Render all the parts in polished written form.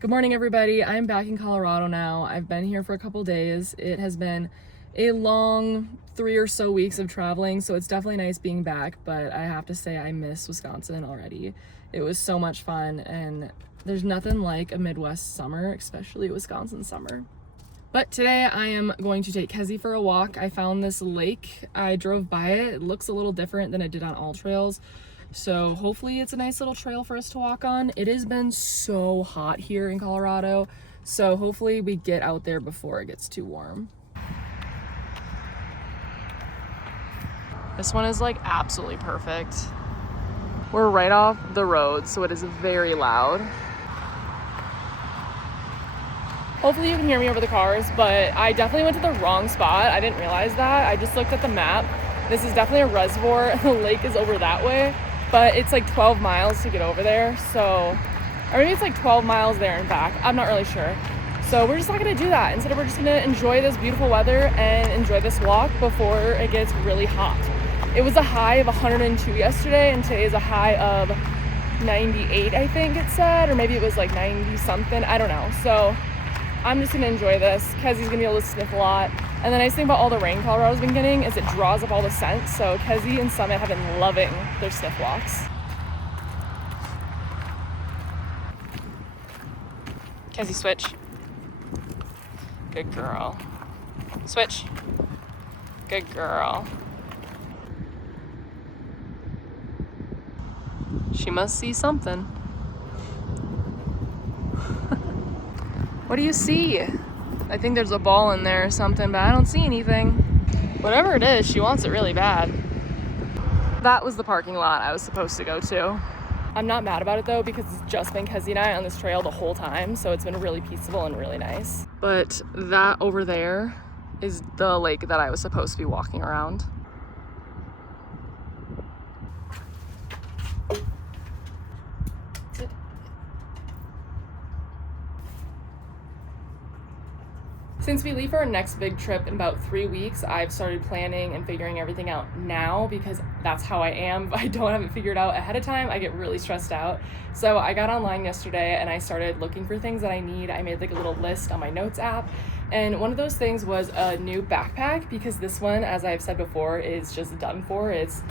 Good morning, everybody. I'm back in Colorado now. I've been here for a couple days. It has been a long 3 or so weeks of traveling, so it's definitely nice being back, but I have to say I miss Wisconsin already. It was so much fun, and there's nothing like a Midwest summer, especially Wisconsin summer. But today I am going to take Kzie for a walk. I found this lake. I drove by it. It looks a little different than it did on all trails. So hopefully it's a nice little trail for us to walk on. It has been so hot here in Colorado, so hopefully we get out there before it gets too warm. This one is like absolutely perfect. We're right off the road, so it is very loud. Hopefully you can hear me over the cars, but I definitely went to the wrong spot. I didn't realize that. I just looked at the map. This is definitely a reservoir. The lake is over that way, but it's like 12 miles to get over there. So, or maybe it's like 12 miles there and back. I'm not really sure. So we're just not gonna do that. Instead, we're just gonna enjoy this beautiful weather and enjoy this walk before it gets really hot. It was a high of 102 yesterday, and today is a high of 98, I think it said, or maybe it was like 90 something. I don't know. So I'm just gonna enjoy this. Kzie's gonna be able to sniff a lot. And the nice thing about all the rain Colorado's been getting is it draws up all the scent. So Kzie and Summit have been loving their sniff walks. Kzie, switch. Good girl. Switch. Good girl. She must see something. What do you see? I think there's a ball in there or something, but I don't see anything. Whatever it is, she wants it really bad. That was the parking lot I was supposed to go to. I'm not mad about it though, because it's just been Kzie and I on this trail the whole time, so it's been really peaceful and really nice. But that over there is the lake that I was supposed to be walking around. Since we leave for our next big trip in about 3 weeks, I've started planning and figuring everything out now, because that's how I am. If I don't have it figured out ahead of time, I get really stressed out. So I got online yesterday and I started looking for things that I need. I made like a little list on my notes app. And one of those things was a new backpack, because this one, as I've said before, is just done for. It's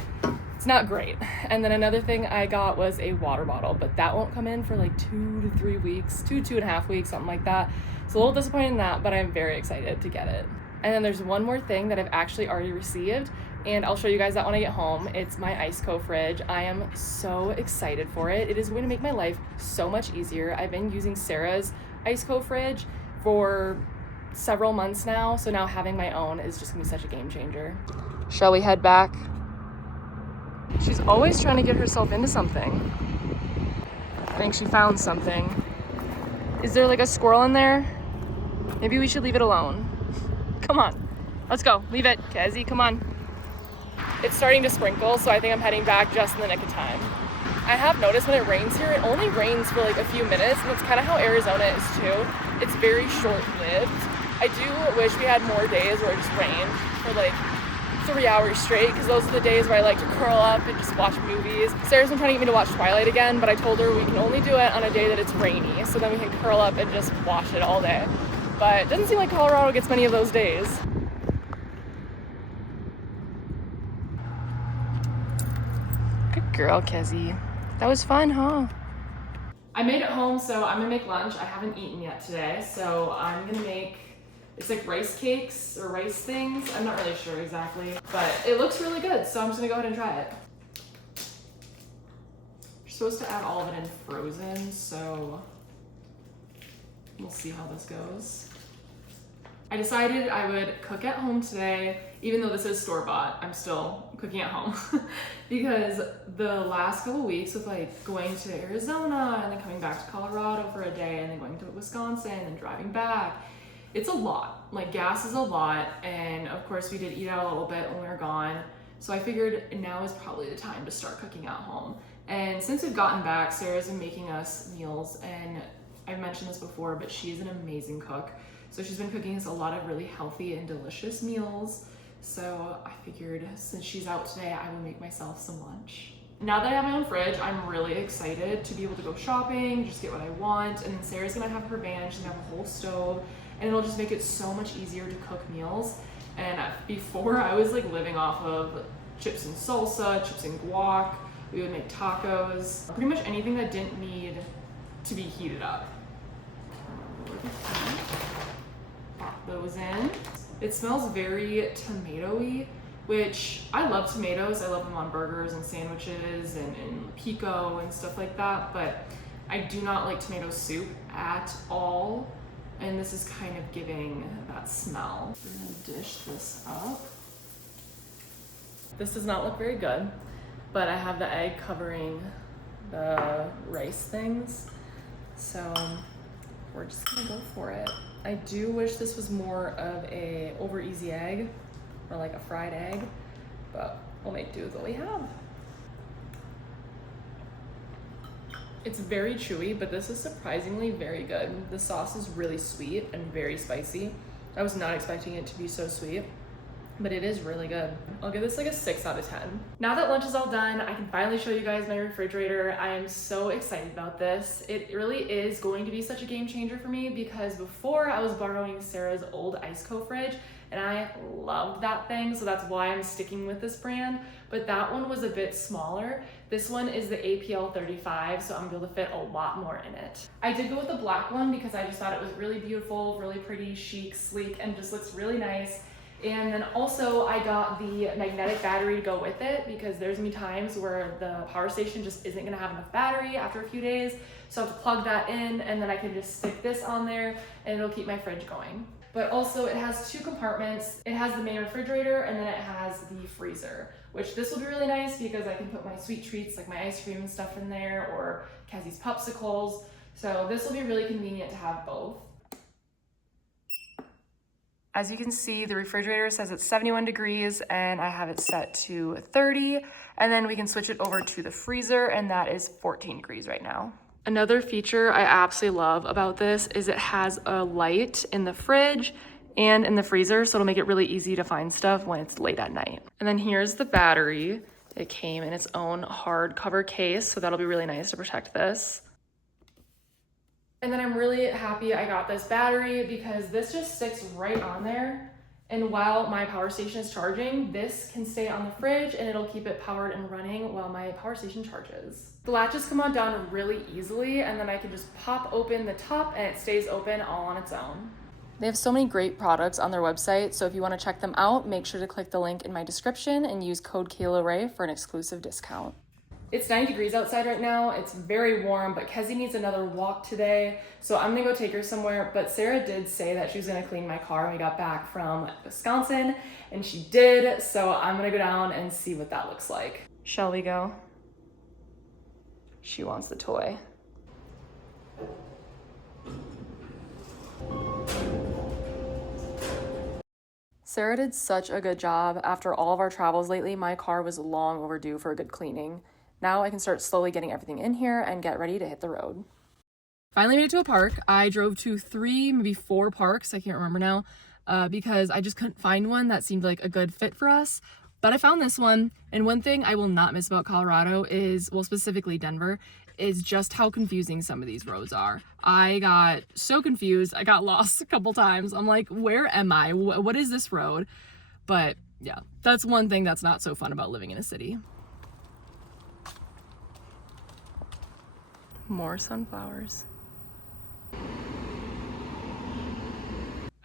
not great. And then another thing I got was a water bottle, but that won't come in for like 2 to 3 weeks, 2.5 weeks, something like that. It's a little disappointed in that, but I'm very excited to get it. And then there's one more thing that I've actually already received, and I'll show you guys that when I get home. It's my ICECO fridge. I am so excited for it. It is going to make my life so much easier. I've been using Sarah's ICECO fridge for several months now, so now having my own is just gonna be such a game changer. Shall we head back? She's always trying to get herself into something. I think she found something. Is there like a squirrel in there? Maybe we should leave it alone. Come on, let's go. Leave it, Kzie, come on. It's starting to sprinkle, so I think I'm heading back just in the nick of time. I have noticed when it rains here, it only rains for like a few minutes, and that's kind of how Arizona is too. It's very short-lived. I do wish we had more days where it just rained for like 3 hours straight, because those are the days where I like to curl up and just watch movies. Sarah's been trying to get me to watch Twilight again, but I told her we can only do it on a day that it's rainy, so then we can curl up and just watch it all day. But it doesn't seem like Colorado gets many of those days. Good girl, Kzie. That was fun, huh? I made it home, so I'm gonna make lunch. I haven't eaten yet today, so I'm gonna make, it's like rice cakes or rice things. I'm not really sure exactly, but it looks really good, so I'm just gonna go ahead and try it. You're supposed to add all of it in frozen, so we'll see how this goes. I decided I would cook at home today, even though this is store-bought. I'm still cooking at home because the last couple weeks with like going to Arizona and then coming back to Colorado for a day and then going to Wisconsin and driving back, it's a lot. Like gas is a lot, and of course we did eat out a little bit when we were gone. So I figured now is probably the time to start cooking at home. And since we've gotten back, Sarah's been making us meals, and I've mentioned this before, but she's an amazing cook. So she's been cooking us a lot of really healthy and delicious meals. So I figured since she's out today, I would make myself some lunch. Now that I have my own fridge, I'm really excited to be able to go shopping, just get what I want. And then Sarah's gonna have her van, she's gonna have a whole stove, and it'll just make it so much easier to cook meals. And before, I was like living off of chips and salsa, chips and guac. We would make tacos, pretty much anything that didn't need to be heated up. Pop those in. It smells very tomatoey, which I love tomatoes. I love them on burgers and sandwiches and pico and stuff like that, but I do not like tomato soup at all. And this is kind of giving that smell. We're gonna dish this up. This does not look very good, but I have the egg covering the rice things. So we're just gonna go for it. I do wish this was more of a over easy egg or like a fried egg, but we'll make do with what we have. It's very chewy, but this is surprisingly very good. The sauce is really sweet and very spicy. I was not expecting it to be so sweet, but it is really good. I'll give this like a 6 out of 10. Now that lunch is all done, I can finally show you guys my refrigerator. I am so excited about this. It really is going to be such a game changer for me because before I was borrowing Sarah's old ICECO fridge and I loved that thing, so that's why I'm sticking with this brand, but that one was a bit smaller. This one is the APL 35, so I'm gonna be able to fit a lot more in it. I did go with the black one because I just thought it was really beautiful, really pretty, chic, sleek, and just looks really nice. And then also I got the magnetic battery to go with it because there's gonna be times where the power station just isn't gonna have enough battery after a few days. So I have to plug that in and then I can just stick this on there and it'll keep my fridge going. But also it has 2 compartments. It has the main refrigerator and then it has the freezer, which this will be really nice because I can put my sweet treats like my ice cream and stuff in there or Kzie's popsicles. So this will be really convenient to have both. As you can see, the refrigerator says it's 71 degrees and I have it set to 30. And then we can switch it over to the freezer and that is 14 degrees right now. Another feature I absolutely love about this is it has a light in the fridge and in the freezer, so it'll make it really easy to find stuff when it's late at night. And then here's the battery. It came in its own hard cover case, so that'll be really nice to protect this. And then I'm really happy I got this battery because this just sticks right on there. And while my power station is charging, this can stay on the fridge and it'll keep it powered and running while my power station charges. The latches come on down really easily and then I can just pop open the top and it stays open all on its own. They have so many great products on their website, so if you want to check them out, make sure to click the link in my description and use code KaylaRae for an exclusive discount. It's 90 degrees outside right now. It's very warm, but Kzie needs another walk today, so I'm gonna go take her somewhere. But Sarah did say that she was gonna clean my car when we got back from Wisconsin, and she did, so I'm gonna go down and see what that looks like. Shall we go? She wants the toy. Sarah did such a good job. After all of our travels lately, my car was long overdue for a good cleaning. Now I can start slowly getting everything in here and get ready to hit the road. Finally made it to a park. I drove to 3, maybe 4 parks, I can't remember now, because I just couldn't find one that seemed like a good fit for us. But I found this one, and one thing I will not miss about Colorado is, well, specifically Denver, is just how confusing some of these roads are. I got so confused. I got lost a couple times. I'm like, where am I? What is this road? But yeah, that's one thing that's not so fun about living in a city. More sunflowers.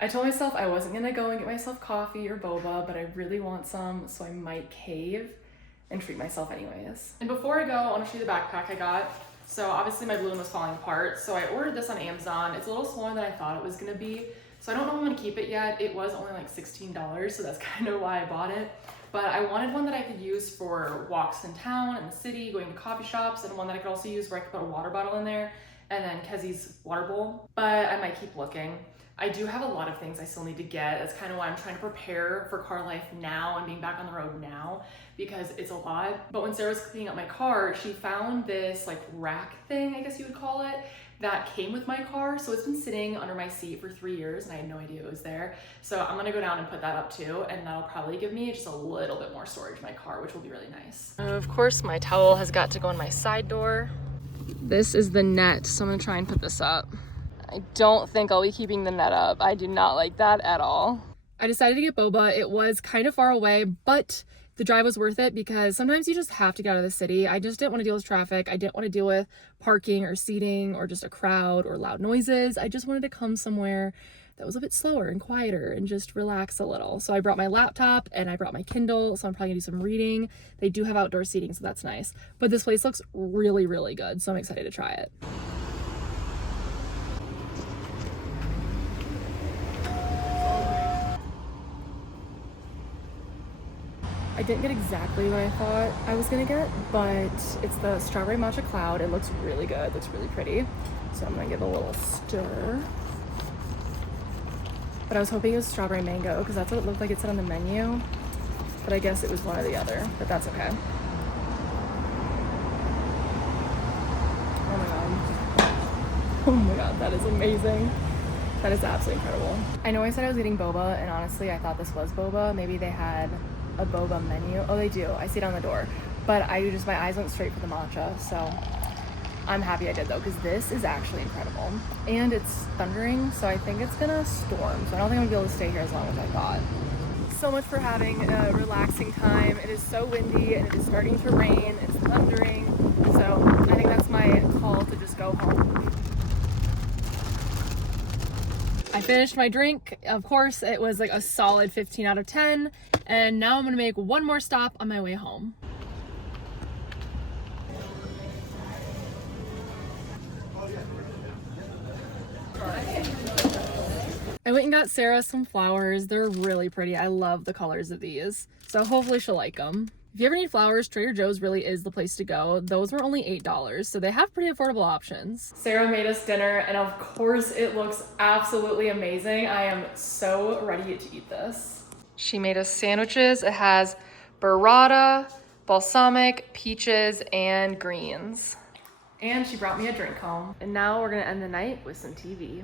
I told myself I wasn't gonna go and get myself coffee or boba, but I really want some, so I might cave and treat myself anyways. And before I go, I wanna show you the backpack I got. So obviously my balloon was falling apart, so I ordered this on Amazon. It's a little smaller than I thought it was gonna be, so I don't know if I'm gonna keep it yet. It was only like $16, so that's kind of why I bought it. But I wanted one that I could use for walks in town, in the city, going to coffee shops, and one that I could also use where I could put a water bottle in there, and then Kzie's water bowl. But I might keep looking. I do have a lot of things I still need to get. That's kind of why I'm trying to prepare for car life now and being back on the road now, because it's a lot. But when Sarah was cleaning up my car, she found this like rack thing, I guess you would call it, that came with my car. So it's been sitting under my seat for 3 years and I had no idea it was there. So I'm gonna go down and put that up too, and that'll probably give me just a little bit more storage in my car, which will be really nice. Of course, my towel has got to go in my side door. This is the net, so I'm gonna try and put this up. I don't think I'll be keeping the net up. I do not like that at all. I decided to get boba. It was kind of far away, but the drive was worth it because sometimes you just have to get out of the city. I just didn't want to deal with traffic. I didn't want to deal with parking or seating or just a crowd or loud noises. I just wanted to come somewhere that was a bit slower and quieter and just relax a little. So I brought my laptop and I brought my Kindle, so I'm probably gonna do some reading. They do have outdoor seating, so that's nice. But this place looks really, really good, so I'm excited to try it. I didn't get exactly what I thought I was gonna get, but it's the strawberry matcha cloud. It looks really good, it looks really pretty. So I'm gonna give it a little stir. But I was hoping it was strawberry mango because that's what it looked like it said on the menu. But I guess it was one or the other, but that's okay. Oh my God. Oh my God, that is amazing. That is absolutely incredible. I know I said I was getting boba, and honestly, I thought this was boba. Maybe they had a boba menu. Oh, they do. I see it on the door. But my eyes went straight for the matcha, so I'm happy I did though, because this is actually incredible. And it's thundering, so I think it's gonna storm. So I don't think I'm gonna be able to stay here as long as I thought. So much for having a relaxing time. It is so windy and it is starting to rain. It's thundering. So I think that's my call to just go home. I finished my drink. Of course, it was like a solid 15 out of 10. And now I'm gonna make one more stop on my way home. I went and got Sarah some flowers. They're really pretty. I love the colors of these. So hopefully she'll like them. If you ever need flowers, Trader Joe's really is the place to go. Those were only $8, so they have pretty affordable options. Sarah made us dinner, and of course it looks absolutely amazing. I am so ready to eat this. She made us sandwiches. It has burrata, balsamic, peaches, and greens. And she brought me a drink home. And now we're gonna end the night with some TV.